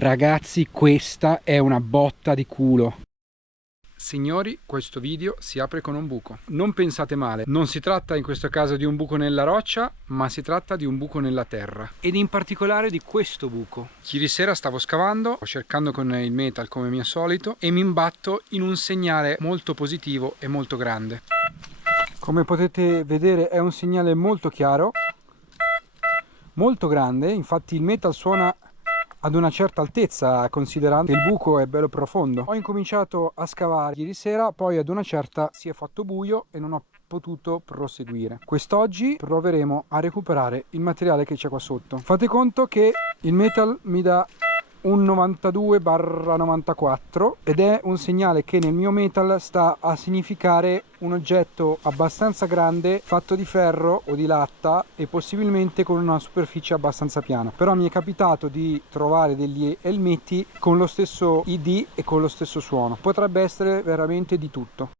Ragazzi, questa è una botta di culo. Signori, questo video si apre con un buco. Non pensate male, non si tratta in questo caso di un buco nella roccia, ma si tratta di un buco nella terra. Ed in particolare di questo buco. Ieri sera stavo scavando, cercando con il metal come mio solito, e mi imbatto in un segnale molto positivo e molto grande. Come potete vedere è un segnale molto chiaro, molto grande, infatti il metal suona ad una certa altezza, considerando che il buco è bello profondo. Ho incominciato a scavare ieri sera, poi ad una certa si è fatto buio e non ho potuto proseguire. Quest'oggi proveremo a recuperare il materiale che c'è qua sotto. Fate conto che il metal mi dà un 92/94 ed è un segnale che nel mio metal sta a significare un oggetto abbastanza grande, fatto di ferro o di latta e possibilmente con una superficie abbastanza piana. Però mi è capitato di trovare degli elmetti con lo stesso ID e con lo stesso suono. Potrebbe essere veramente di tutto.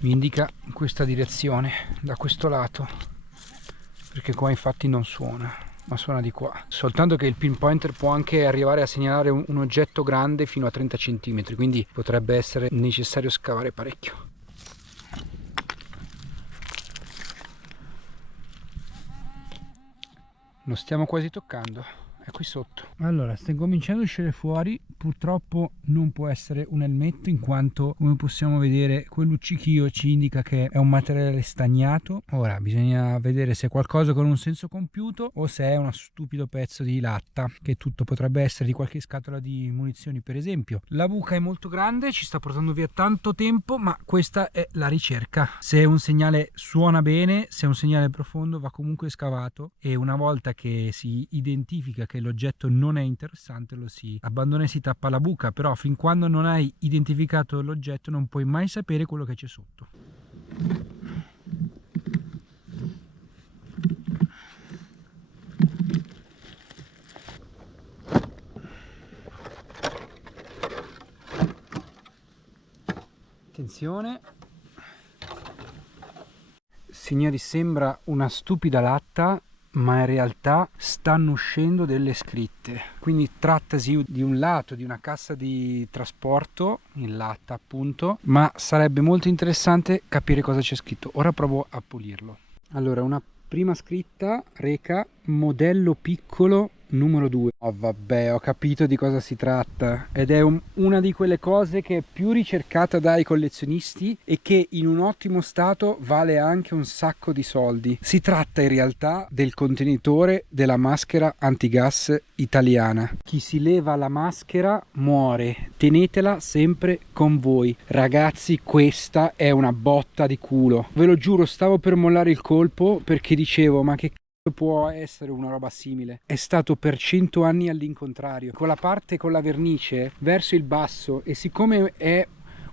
Mi indica in questa direzione, da questo lato, perché qua infatti non suona, ma suona di qua. Soltanto che il pinpointer può anche arrivare a segnalare un oggetto grande fino a 30 cm, quindi potrebbe essere necessario scavare parecchio. Lo stiamo quasi toccando, è qui sotto. Allora, sta cominciando a uscire fuori, purtroppo non può essere un elmetto in quanto, come possiamo vedere, quel luccichio ci indica che è un materiale stagnato. Ora bisogna vedere se è qualcosa con un senso compiuto o se è uno stupido pezzo di latta, che tutto potrebbe essere, di qualche scatola di munizioni per esempio. La buca è molto grande, ci sta portando via tanto tempo, ma questa è la ricerca. Se un segnale suona bene, se è un segnale profondo, va comunque scavato, e una volta che si identifica che l'oggetto non è interessante lo si abbandona e si tappa la buca. Però fin quando non hai identificato l'oggetto non puoi mai sapere quello che c'è sotto. Attenzione. Signori, sembra una stupida latta, ma in realtà stanno uscendo delle scritte. Quindi trattasi di un lato di una cassa di trasporto in latta, appunto, ma sarebbe molto interessante capire cosa c'è scritto. Ora provo a pulirlo. Allora, una prima scritta reca modello piccolo numero 2. Oh, vabbè, ho capito di cosa si tratta, ed è una di quelle cose che è più ricercata dai collezionisti e che in un ottimo stato vale anche un sacco di soldi. Si tratta in realtà del contenitore della maschera antigas italiana. Chi si leva la maschera muore, tenetela sempre con voi. Ragazzi, questa è una botta di culo, ve lo giuro. Stavo per mollare il colpo perché dicevo, ma che può essere una roba simile? È stato per 100 anni all'incontrario, con la parte con la vernice verso il basso, e siccome è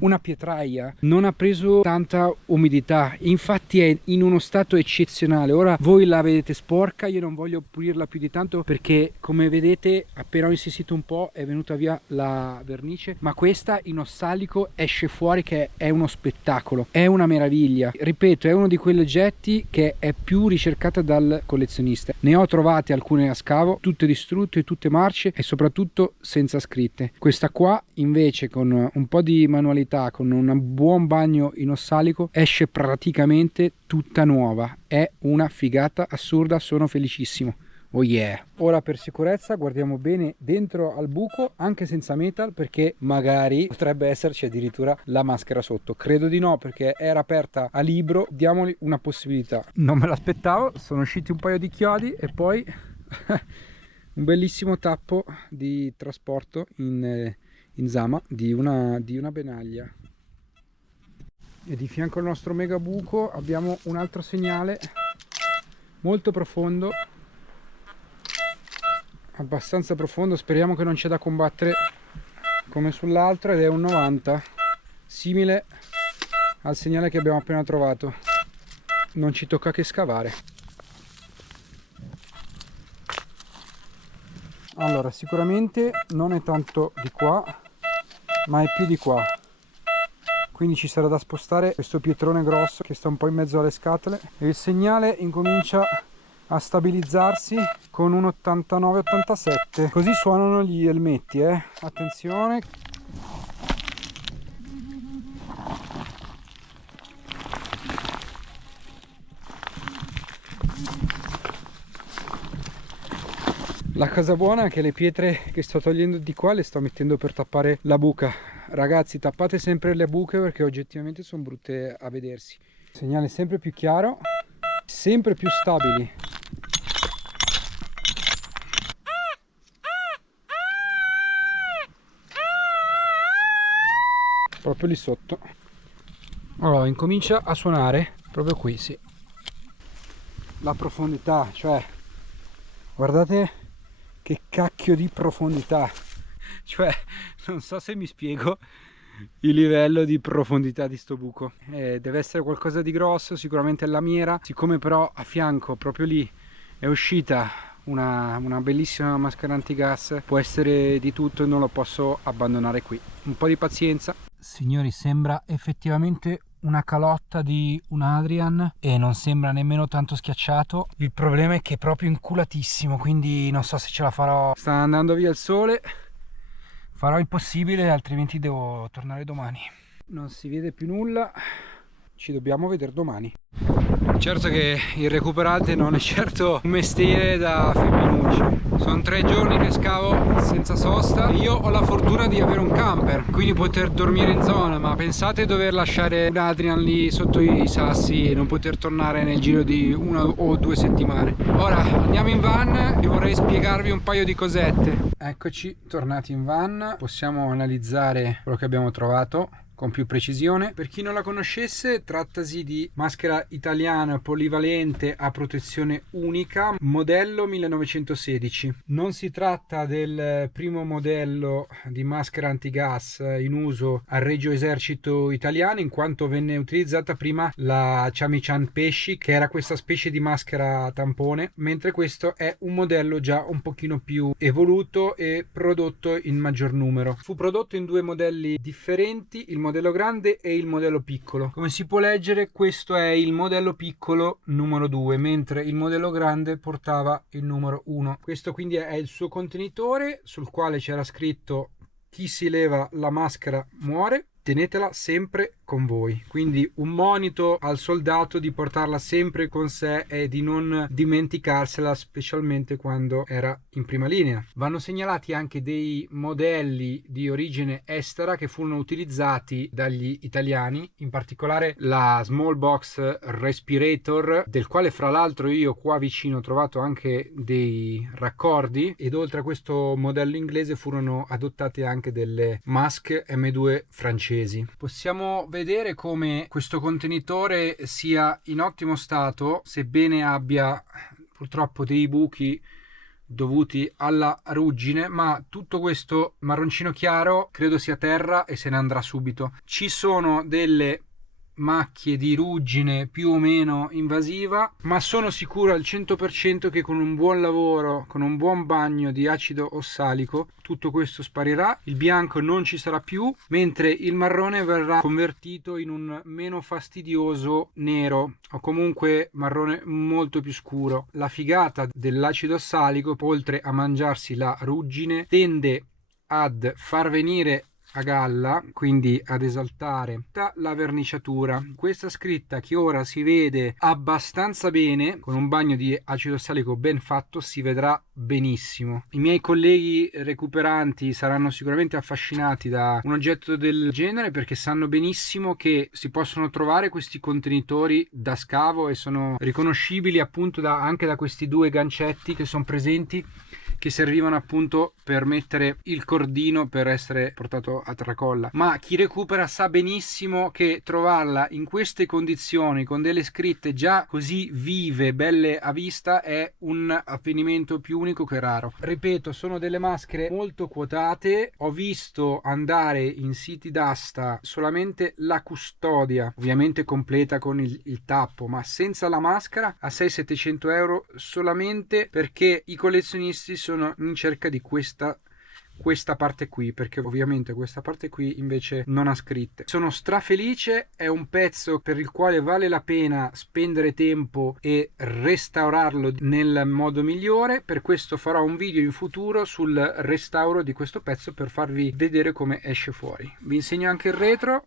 una pietraia non ha preso tanta umidità, infatti è in uno stato eccezionale. Ora voi la vedete sporca, io non voglio pulirla più di tanto perché, come vedete, appena ho insistito un po' è venuta via la vernice, ma questa in ossalico esce fuori che è uno spettacolo, è una meraviglia. Ripeto, è uno di quegli oggetti che è più ricercata dal collezionista. Ne ho trovate alcune a scavo, tutte distrutte, tutte marce e soprattutto senza scritte. Questa qua invece, con un po' di manualità, con un buon bagno in ossalico, esce praticamente tutta nuova. È una figata assurda, sono felicissimo. Oh yeah! Ora, per sicurezza, guardiamo bene dentro al buco anche senza metal, perché magari potrebbe esserci addirittura la maschera sotto. Credo di no, perché era aperta a libro. Diamogli una possibilità. Non me l'aspettavo, sono usciti un paio di chiodi e poi un bellissimo tappo di trasporto in zama di una benaglia. E di fianco al nostro mega buco abbiamo un altro segnale molto profondo, abbastanza profondo. Speriamo che non c'è da combattere come sull'altro, ed è un 90, simile al segnale che abbiamo appena trovato. Non ci tocca che scavare. Allora, sicuramente non è tanto di qua, ma è più di qua. quindi ci sarà da spostare questo pietrone grosso che sta un po' in mezzo alle scatole e il segnale incomincia a stabilizzarsi con un 89-87. Così suonano gli elmetti, attenzione. La cosa buona è che le pietre che sto togliendo di qua le sto mettendo per tappare la buca. Ragazzi, tappate sempre le buche perché oggettivamente sono brutte a vedersi. Segnale sempre più chiaro, sempre più stabili. Proprio lì sotto. Allora, incomincia a suonare proprio qui, sì. La profondità, cioè, guardate che cacchio di profondità. Cioè, non so se mi spiego il livello di profondità di sto buco. Deve essere qualcosa di grosso, sicuramente è lamiera. Siccome però a fianco, proprio lì, è uscita una bellissima maschera antigas, può essere di tutto e non lo posso abbandonare qui. Un po' di pazienza. Signori, sembra effettivamente una calotta di un Adrian e non sembra nemmeno tanto schiacciato. Il problema è che è proprio inculatissimo, quindi non so se ce la farò. Sta andando via il sole, farò il possibile, altrimenti devo tornare domani. Non si vede più nulla, ci dobbiamo vedere domani. Certo che il recuperante non è certo un mestiere da femminucci. Sono 3 giorni che scavo senza sosta. Io ho la fortuna di avere un camper, quindi poter dormire in zona, ma pensate dover lasciare un Adrian lì sotto i sassi e non poter tornare nel giro di 1 o 2 settimane. Ora andiamo in van e vorrei spiegarvi un paio di cosette. Eccoci tornati in van, possiamo analizzare quello che abbiamo trovato con più precisione. Per chi non la conoscesse, trattasi di maschera italiana polivalente a protezione unica, modello 1916. Non si tratta del primo modello di maschera antigas in uso al Regio Esercito Italiano, in quanto venne utilizzata prima la Chami-chan Pesci, che era questa specie di maschera tampone, mentre questo è un modello già un pochino più evoluto e prodotto in maggior numero. Fu prodotto in 2 modelli differenti, il modello grande e il modello piccolo. Come si può leggere, questo è il modello piccolo numero 2, mentre il modello grande portava il numero 1. Questo quindi è il suo contenitore, sul quale c'era scritto: chi si leva la maschera muore, tenetela sempre con voi. Quindi un monito al soldato di portarla sempre con sé e di non dimenticarsela, specialmente quando era in prima linea. Vanno segnalati anche dei modelli di origine estera che furono utilizzati dagli italiani, in particolare la Small Box Respirator, del quale fra l'altro io qua vicino ho trovato anche dei raccordi, ed oltre a questo modello inglese furono adottate anche delle Mask M2 francesi. Possiamo vedere come questo contenitore sia in ottimo stato, sebbene abbia purtroppo dei buchi dovuti alla ruggine, ma tutto questo marroncino chiaro credo sia terra e se ne andrà subito. Ci sono delle macchie di ruggine più o meno invasiva, ma sono sicuro al 100% che con un buon lavoro, con un buon bagno di acido ossalico, tutto questo sparirà. Il bianco non ci sarà più, mentre il marrone verrà convertito in un meno fastidioso nero o comunque marrone molto più scuro. La figata dell'acido ossalico, oltre a mangiarsi la ruggine, tende ad far venire a galla, quindi ad esaltare la verniciatura. Questa scritta, che ora si vede abbastanza bene, con un bagno di acido ossalico ben fatto si vedrà benissimo. I miei colleghi recuperanti saranno sicuramente affascinati da un oggetto del genere, perché sanno benissimo che si possono trovare questi contenitori da scavo e sono riconoscibili appunto anche da questi 2 gancetti che sono presenti, che servivano appunto per mettere il cordino per essere portato a tracolla. Ma chi recupera sa benissimo che trovarla in queste condizioni, con delle scritte già così vive, belle a vista, è un avvenimento più unico che raro. Ripeto, sono delle maschere molto quotate. Ho visto andare in siti d'asta solamente la custodia, ovviamente completa con il tappo, ma senza la maschera, a 600-700 euro, solamente perché i collezionisti sono in cerca di questa questa parte qui, perché ovviamente questa parte qui invece non ha scritte. Sono strafelice, è un pezzo per il quale vale la pena spendere tempo e restaurarlo nel modo migliore. Per questo farò un video in futuro sul restauro di questo pezzo per farvi vedere come esce fuori. Vi insegno anche il retro,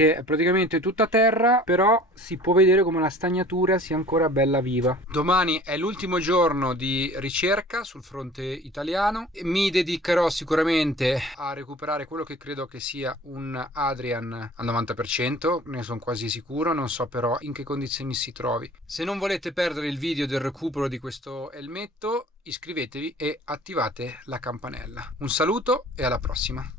che è praticamente tutta terra, però si può vedere come la stagnatura sia ancora bella viva. Domani è l'ultimo giorno di ricerca sul fronte italiano e mi dedicherò sicuramente a recuperare quello che credo che sia un Adrian al 90%, ne sono quasi sicuro, non so però in che condizioni si trovi. Se non volete perdere il video del recupero di questo elmetto, iscrivetevi e attivate la campanella. Un saluto e alla prossima!